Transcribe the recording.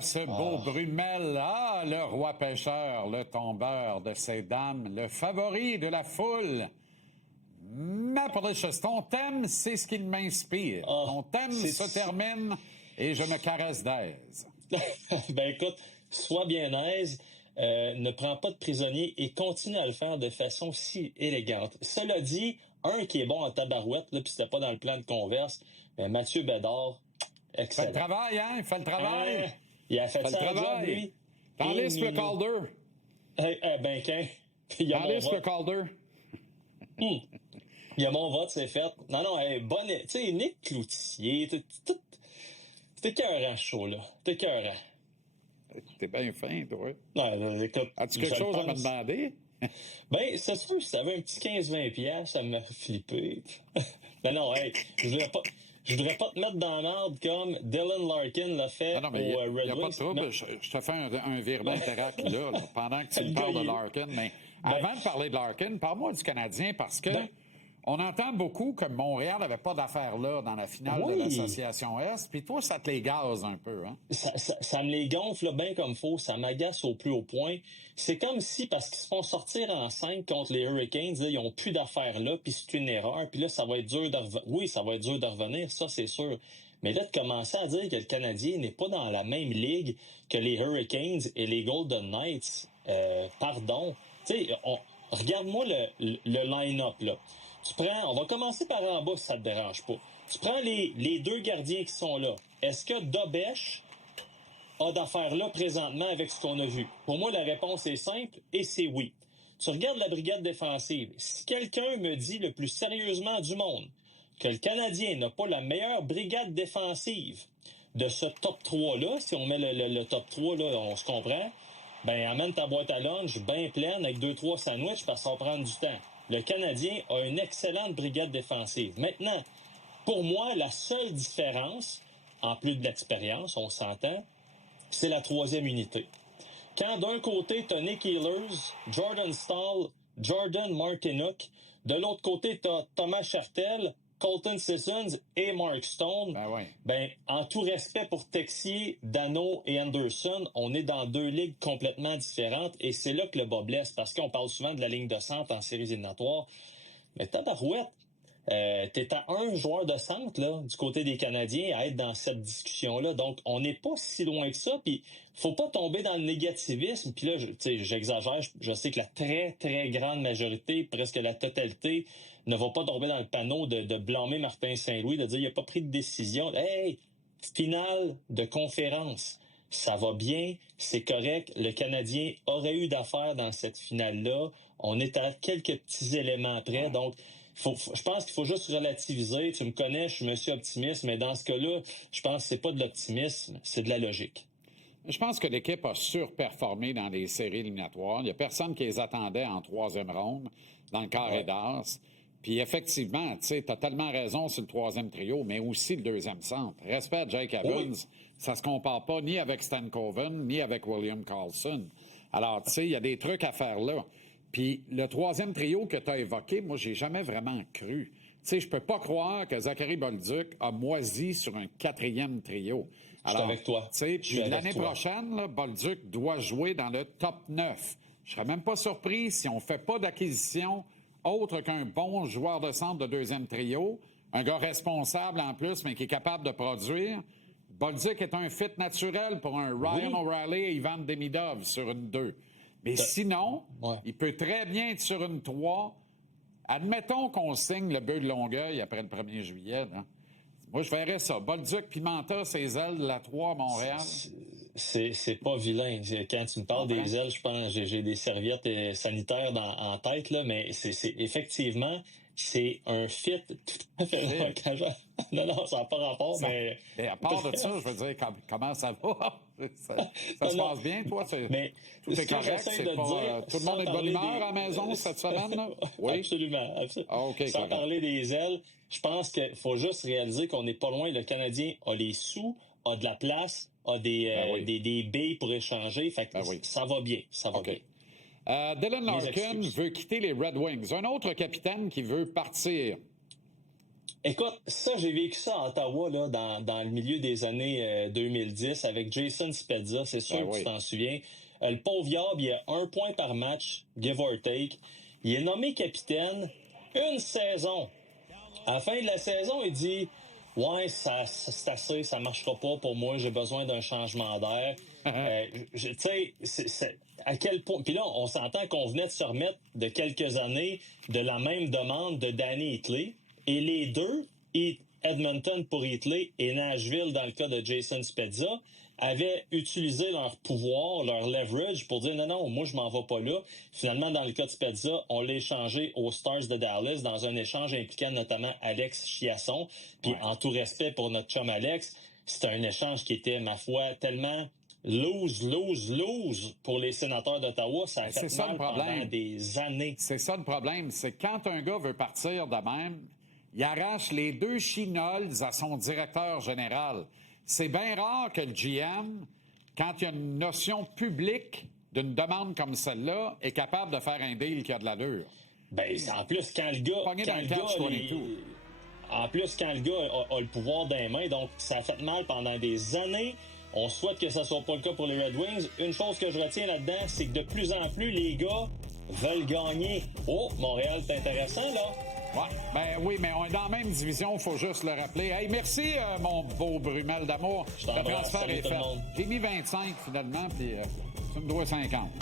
à ce beau Brumel. Ah, le roi pêcheur, le tombeur de ces dames, le favori de la foule. Ma precious, ton thème, c'est ce qui m'inspire. Ton thème se termine et je me caresse d'aise. Ben écoute, sois bien aise, ne prends pas de prisonnier et continue à le faire de façon si élégante. Cela dit, un qui est bon en tabarouette, là, puis c'était pas dans le plan de converse, mais Mathieu Bédard, excellent. Fait le travail, hein? Il fait le travail. Il a fait ça job, lui. T'enlèves le Calder. Ben, T'enlèves le Calder. Il y a mon vote, c'est fait. Non, bonne... Tu sais, Nick Cloutier, t'es écœurant, ce show-là. T'es écœurant. T'es bien fin, toi. Non, écoute... As-tu quelque chose à me demander? Ben, c'est sûr, si t'avais un petit 15-20$, ça me fait flipper. Ben non, hey, je voudrais pas te mettre dans la merde comme Dylan Larkin l'a fait au Red Wings. Il n'y a pas de trouble. Je te fais un virement interact là, pendant que tu me parles de Larkin. Mais avant de parler de Larkin, parle-moi du Canadien parce que on entend beaucoup que Montréal n'avait pas d'affaires là dans la finale de l'Association Est. Puis toi, ça te les gaze un peu, hein? Ça me les gonfle là, bien comme faut. Ça m'agace au plus haut point. C'est comme si, parce qu'ils se font sortir en 5 contre les Hurricanes, là, ils n'ont plus d'affaires là, puis c'est une erreur. Puis là, ça va être dur de revenir. Oui, ça va être dur de revenir, ça, c'est sûr. Mais là, de commencer à dire que le Canadien n'est pas dans la même ligue que les Hurricanes et les Golden Knights, pardon. Tu sais, regarde-moi le line-up, là. On va commencer par en bas si ça te dérange pas. Tu prends les deux gardiens qui sont là. Est-ce que Dobèche a d'affaires là présentement avec ce qu'on a vu? Pour moi, la réponse est simple et c'est oui. Tu regardes la brigade défensive. Si quelqu'un me dit le plus sérieusement du monde que le Canadien n'a pas la meilleure brigade défensive de ce top 3-là, si on met le top 3, là, on se comprend, ben amène ta boîte à lunch bien pleine avec 2-3 sandwichs parce que ça va prendre du temps. Le Canadien a une excellente brigade défensive. Maintenant, pour moi, la seule différence, en plus de l'expérience, on s'entend, c'est la troisième unité. Quand d'un côté, tu as Nick Ehlers, Jordan Staal, Jordan Martinook, de l'autre côté, tu as Thomas Chartel, Colton Sissons et Mark Stone. En tout respect pour Texier, Dano et Anderson, on est dans deux ligues complètement différentes et c'est là que le bas blesse parce qu'on parle souvent de la ligne de centre en séries éliminatoires. Mais tabarouette, t'es à un joueur de centre là du côté des Canadiens à être dans cette discussion-là. Donc, on n'est pas si loin que ça. Puis, faut pas tomber dans le négativisme. Puis là, j'exagère. Je sais que la très, très grande majorité, presque la totalité, ne va pas tomber dans le panneau de blâmer Martin Saint-Louis, de dire il a pas pris de décision. Hey, finale de conférence. Ça va bien, c'est correct. Le Canadien aurait eu d'affaires dans cette finale-là. On est à quelques petits éléments près. Donc, je pense qu'il faut juste relativiser. Tu me connais, je suis monsieur optimiste, mais dans ce cas-là, je pense que c'est pas de l'optimisme, c'est de la logique. Je pense que l'équipe a surperformé dans les séries éliminatoires. Il n'y a personne qui les attendait en troisième ronde, dans le carré d'as. Puis effectivement, tu sais, t'as tellement raison sur le troisième trio, mais aussi le deuxième centre. Respect à Jake Evans, ça se compare pas ni avec Stan Coven, ni avec William Karlsson. Alors, tu sais, il y a des trucs à faire là. Puis le troisième trio que tu as évoqué, moi, j'ai jamais vraiment cru. Tu sais, je peux pas croire que Zachary Bolduc a moisi sur un quatrième trio. Alors, je suis avec toi. Tu sais, puis l'année prochaine, là, Bolduc doit jouer dans le top 9. Je serais même pas surpris si on fait pas d'acquisition autre qu'un bon joueur de centre de deuxième trio, un gars responsable en plus, mais qui est capable de produire. Bolduc est un fit naturel pour un Ryan O'Reilly et Ivan Demidov sur une 2. Mais sinon, il peut très bien être sur une 3. Admettons qu'on signe le bœuf de Longueuil après le 1er juillet. Là. Moi, je verrais ça. Bolduc, Pimenta, ses ailes de la 3 à Montréal. C'est pas vilain. Quand tu me parles des ailes, je pense j'ai des serviettes sanitaires en tête, là, mais c'est effectivement, c'est un fit tout à fait Non, ça n'a pas rapport, mais... Et à part de ça, je veux dire, comment ça va? Ça se passe bien, toi? Mais tout est correct? Tout le monde est de bonne humeur à la maison cette semaine? Là? Oui? Absolument. Sans parler des ailes, je pense qu'il faut juste réaliser qu'on n'est pas loin. Le Canadien a les sous, a de la place, a des billes pour échanger. Fait que ça va bien. Ça va bien. Dylan Larkin veut quitter les Red Wings. Un autre capitaine qui veut partir. Écoute, ça, j'ai vécu ça à Ottawa là, dans le milieu des années 2010 avec Jason Spezza. C'est sûr Ben que tu oui. t'en souviens. Le pauvre Yab, il a 1 point par match, give or take. Il est nommé capitaine une saison. À la fin de la saison, il dit ouais, c'est assez, ça marchera pas pour moi, j'ai besoin d'un changement d'air. Tu sais, à quel point. Puis là, on s'entend qu'on venait de se remettre de quelques années de la même demande de Danny Hitley. Et les deux, Edmonton pour Hitley et Nashville, dans le cas de Jason Spezza, avaient utilisé leur pouvoir, leur leverage pour dire non, moi je m'en vais pas là. Finalement, dans le cas de Spezza, on l'a échangé aux Stars de Dallas dans un échange impliquant notamment Alex Chiasson. Puis en tout respect pour notre chum Alex, c'était un échange qui était, ma foi, tellement lose pour les sénateurs d'Ottawa. Ça a fait mal pendant des années. C'est ça le problème, c'est que quand un gars veut partir de même, il arrache les 2 chinoles à son directeur général. C'est bien rare que le GM, quand il y a une notion publique d'une demande comme celle-là, est capable de faire un deal qui a de l'allure. Ben, en plus, quand le gars... En plus, quand le gars a le pouvoir dans les mains, donc ça a fait mal pendant des années. On souhaite que ça soit pas le cas pour les Red Wings. Une chose que je retiens là-dedans, c'est que de plus en plus, les gars veulent gagner. Oh, Montréal, c'est intéressant, là. Ouais, ben oui, mais on est dans la même division, il faut juste le rappeler. Hey, merci, mon beau Brumel d'amour. Le transfert est fait. J'ai mis 25 finalement, puis tu me dois 50.